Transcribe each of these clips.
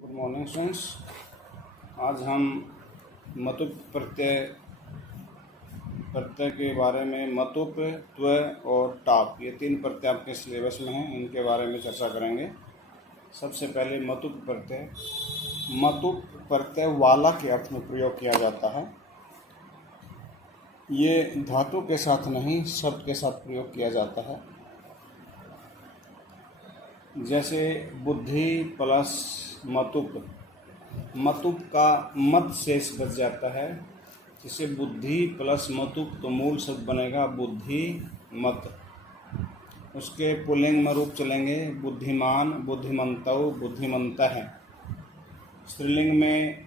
Good morning students. आज हम मतुप प्रत्यय के बारे में मतुप, त्व और टाप, ये तीन प्रत्यय आपके सिलेबस में हैं, इनके बारे में चर्चा करेंगे। सबसे पहले मतुप प्रत्यय। मतुप प्रत्यय वाला के अर्थ में प्रयोग किया जाता है। ये धातु के साथ नहीं, शब्द के साथ प्रयोग किया जाता है। जैसे बुद्धि प्लस मतुप, मतुप का मत शेष बच जाता है, जिसे बुद्धि प्लस मतुप तो मूल शब्द बनेगा बुद्धि मत। उसके पुल्लिंग में रूप चलेंगे बुद्धिमान, बुद्धिमन्तौ, बुद्धिमन्तः। स्त्रीलिंग में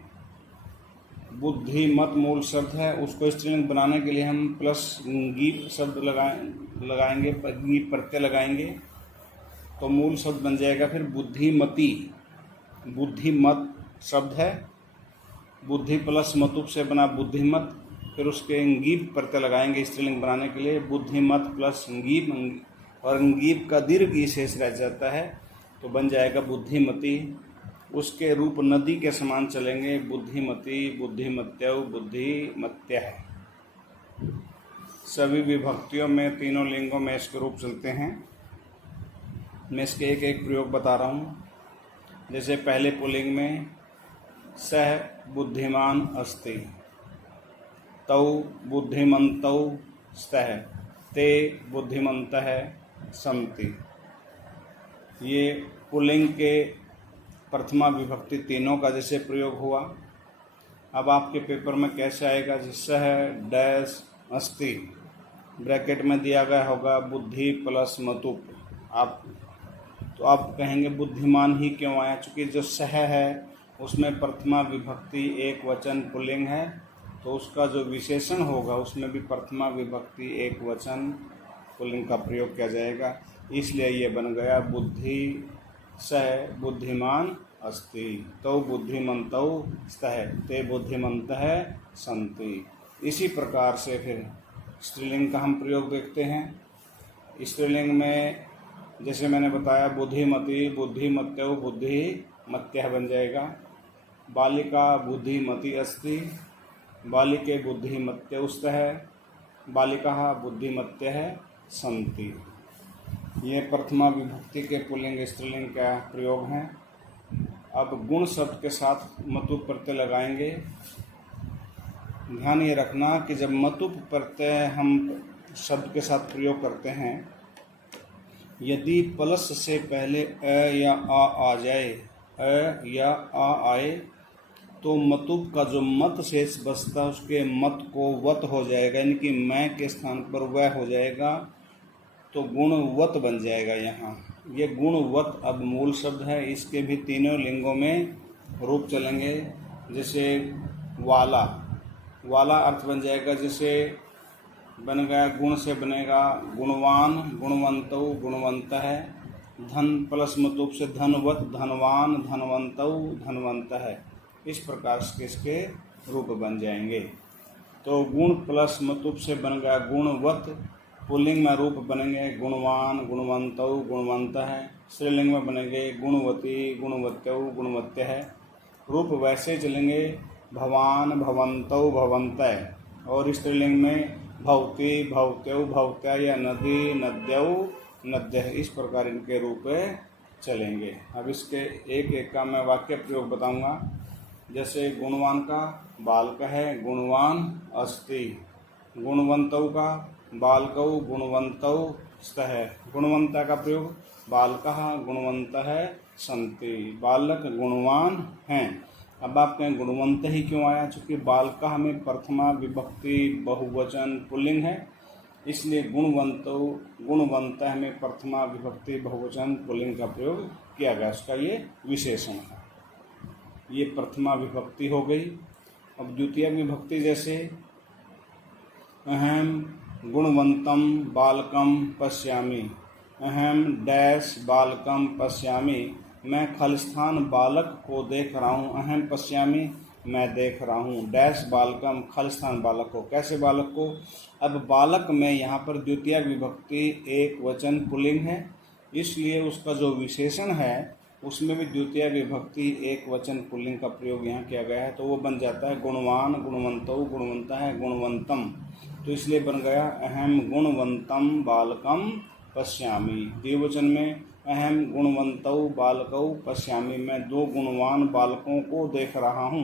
बुद्धि मत मूल शब्द है, उसको स्त्रीलिंग बनाने के लिए हम प्लस गीप शब्द लगाएंगे, गीप प्रत्यय लगाएंगे तो मूल शब्द बन जाएगा फिर बुद्धिमती। बुद्धिमत शब्द है, बुद्धि प्लस मतुप से बना बुद्धिमत, फिर उसके अंगीप प्रत्यय लगाएंगे स्त्रीलिंग बनाने के लिए बुद्धिमत प्लस अंगीप, और अंगीप का दीर्घ ई शेष रह जाता है तो बन जाएगा बुद्धिमती। उसके रूप नदी के समान चलेंगे बुद्धिमती, बुद्धिमत्यौ, बुद्धिमत्यः। सभी विभक्तियों में तीनों लिंगों में इसके रूप चलते हैं। मैं इसके एक एक प्रयोग बता रहा हूँ। जैसे पहले पुल्लिंग में सह बुद्धिमान अस्ति, तौ बुद्धिमन्तौ स्तः, ते बुद्धिमन्तः सन्ति। ये पुल्लिंग के प्रथमा विभक्ति तीनों का जैसे प्रयोग हुआ। अब आपके पेपर में कैसे आएगा, सह डैश अस्ति, ब्रैकेट में दिया गया होगा बुद्धि प्लस मतुप। आप कहेंगे बुद्धिमान ही क्यों आया, चूँकि जो सह है उसमें प्रथमा विभक्ति एक वचन पुल्लिंग है, तो उसका जो विशेषण होगा उसमें भी प्रथमा विभक्ति एक वचन पुल्लिंग का प्रयोग किया जाएगा। इसलिए ये बन गया बुद्धि सह बुद्धिमान अस्ति, तौ बुद्धिमन्तौ स्तः, ते बुद्धिमन्तः सन्ति। इसी प्रकार से फिर स्त्रीलिंग का हम प्रयोग देखते हैं। स्त्रीलिंग में जैसे मैंने बताया बुद्धिमती, बुद्धिमत्यौ, बुद्धिमत्यः बन जाएगा। बालिका बुद्धिमती अस्ति, बालिके बुद्धिमत्यौ स्तः, बालिकाः बुद्धिमत्यः सन्ति। ये प्रथमा विभक्ति के पुल्लिंग स्त्रीलिंग का प्रयोग है। अब गुण शब्द के साथ मतुप प्रत्यय लगाएंगे। ध्यान ये रखना कि जब मतुप प्रत्यय हम शब्द के साथ प्रयोग करते हैं, यदि प्लस से पहले अ या आ जाए, अ या आ आए, तो मतुप का जो मत शेष बचता उसके मत को वत हो जाएगा, यानी कि मैं के स्थान पर वह हो जाएगा, तो गुणवत बन जाएगा। यहाँ ये गुणवत अब मूल शब्द है, इसके भी तीनों लिंगों में रूप चलेंगे। जैसे वाला, वाला अर्थ बन जाएगा, जैसे बन गया गुण से बनेगा गुणवान, गुणवन्तौ, गुणवन्तः। धन प्लस मतुप से धनवत, धनवान, धनवन्तौ, धनवन्तः। इस प्रकार से इसके रूप बन जाएंगे। तो गुण प्लस मतुप से बन गया गुणवत, पुल्लिंग में रूप बनेंगे गुणवान, गुणवन्तौ, गुणवन्तः। स्त्रीलिंग में बनेंगे गुणवती, गुणवत्यौ, गुणवत्यः। रूप वैसे चलेंगे भवान, भवन्तौ, भवन्तः। और स्त्रीलिंग में भवती, भवत्यौ, भवत्या, या नदी, नद्यौ, नद्यः। इस प्रकार इनके रूप चलेंगे। अब इसके एक एक का मैं वाक्य प्रयोग बताऊंगा। जैसे गुणवान का बालक है, गुणवान अस्ति। गुणवन्तौ का बालकौ, गुणवन्तौ स्तः। गुणवन्ता का प्रयोग बालकः गुणवन्तः सन्ति, बालक गुणवान हैं। अब आप कहें गुणवंत ही क्यों आया, चूँकि बालकः में प्रथमा विभक्ति बहुवचन पुल्लिंग है, इसलिए गुणवन्तौ, गुणवन्तः में प्रथमा विभक्ति बहुवचन पुल्लिंग का प्रयोग किया गया, उसका ये विशेषण है। ये प्रथमा विभक्ति हो गई। अब द्वितीय विभक्ति जैसे अहम गुणवंतम बालकम पश्यामि, अहम डैश बालकम पश्यामि, मैं खलिस्थान बालक को देख रहा हूँ। अहम पश्यामि, मैं देख रहा हूँ, डैश बालकम, खलिस्थान बालक को। कैसे बालक को, अब बालक में यहाँ पर द्वितीय विभक्ति एक वचन पुल्लिंग है, इसलिए उसका जो विशेषण है उसमें भी द्वितीय विभक्ति एक वचन पुल्लिंग का प्रयोग यहाँ किया गया है, तो वो बन जाता है गुणवान, गुणवंतौ, गुणवंता है गुणवंतम, तो इसलिए बन गया अहम गुणवंतम बालकम पश्यामि। द्विवचन में अहम गुणवंतौ बालकौ पश्यामि, मैं दो गुणवान बालकों को देख रहा हूँ।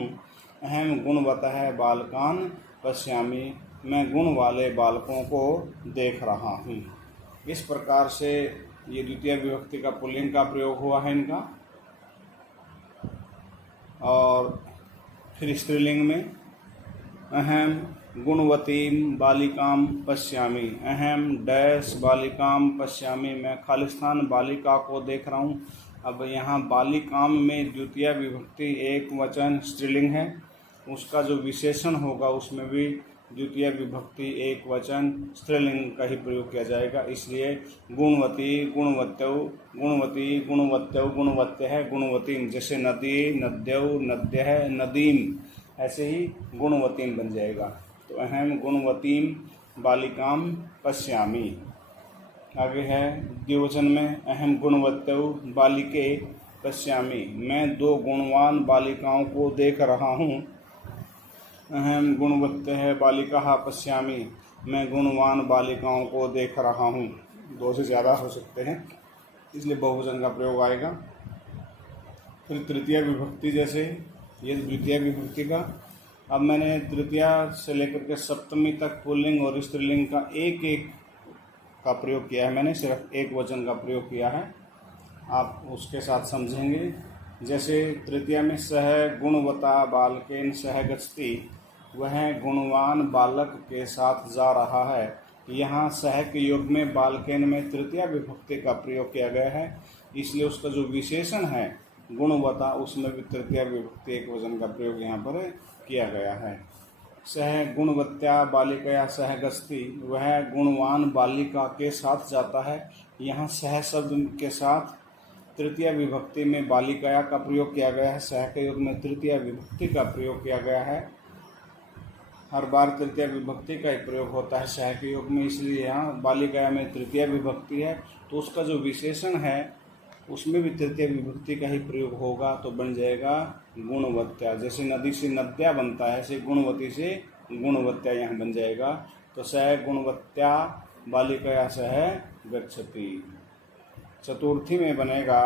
अहम गुणवतः बालकान पश्यामि, मैं गुण वाले बालकों को देख रहा हूँ। इस प्रकार से ये द्वितीय विभक्ति का पुल्लिंग का प्रयोग हुआ है इनका। और फिर स्त्रीलिंग में अहम गुणवतीम बालिकाम पश्यामि, अहम डैश बालिकाम पश्यामि, मैं खालिस्तान बालिका को देख रहा हूँ। अब यहाँ बालिकाम में द्वितीय विभक्ति एक वचन स्त्रीलिंग है, उसका जो विशेषण होगा उसमें भी द्वितीय विभक्ति एक वचन स्त्रीलिंग का ही प्रयोग किया जाएगा। इसलिए गुणवती, गुणवत्यौ, गुणवती, गुणवत्यौ, गुणवत्य है गुणवतीम, जैसे नदी, नद्यौ, नद्य है नदीम, ऐसे ही गुणवतीम बन जाएगा। तो अहम गुणवतीम बालिकाम पश्यामि। आगे है द्विवचन में अहम गुणवत्यौ बालिके पश्यामि, मैं दो गुणवान बालिकाओं को देख रहा हूँ। अहम गुणवत्यः बालिका पश्यामि, मैं गुणवान बालिकाओं को देख रहा हूँ। दो से ज़्यादा हो सकते हैं, इसलिए बहुवचन का प्रयोग आएगा। फिर तृतीय विभक्ति, जैसे ये द्वितीय विभक्ति का, अब मैंने तृतीय से लेकर के सप्तमी तक पुल्लिंग और स्त्रीलिंग का एक एक का प्रयोग किया है, मैंने सिर्फ एक वचन का प्रयोग किया है, आप उसके साथ समझेंगे। जैसे तृतीय में सह गुणवता बालकेन सह गच्छति, वह गुणवान बालक के साथ जा रहा है। यहाँ सह के योग में बालकेन में तृतीय विभक्ति का प्रयोग किया गया है, इसलिए उसका जो विशेषण है गुणवता, उसमें भी तृतीय विभक्ति एक वचन का प्रयोग यहाँ पर किया गया है। सह गुणवत्या बालिकया सह गच्छति, वह गुणवान बालिका के साथ जाता है। यहाँ सह शब्द के साथ तृतीय विभक्ति में बालिकया का प्रयोग किया गया है, सह के योग में तृतीय विभक्ति का प्रयोग किया गया है। हर बार तृतीय विभक्ति का ही प्रयोग होता है सह के योग में, इसलिए यहाँ बालिका में तृतीय विभक्ति है, तो उसका जो विशेषण है उसमें भी तृतीय विभक्ति का ही प्रयोग होगा, तो बन जाएगा गुणवत्या। जैसे नदी से नद्या बनता है, ऐसे गुणवती से गुणवत्या यहाँ बन जाएगा। तो सह गुणवत्या बालिकया सह गच्छति। चतुर्थी में बनेगा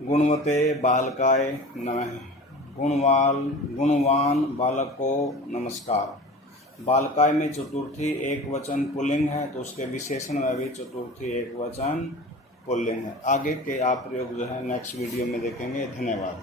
गुणवते बालकाय नमः, गुणवान बालक को नमस्कार। बालकाय में चतुर्थी एक वचन पुल्लिंग है, तो उसके विशेषण में भी चतुर्थी एक वचन पुल्लिंग है। आगे के आप प्रयोग जो है नेक्स्ट वीडियो में देखेंगे। धन्यवाद।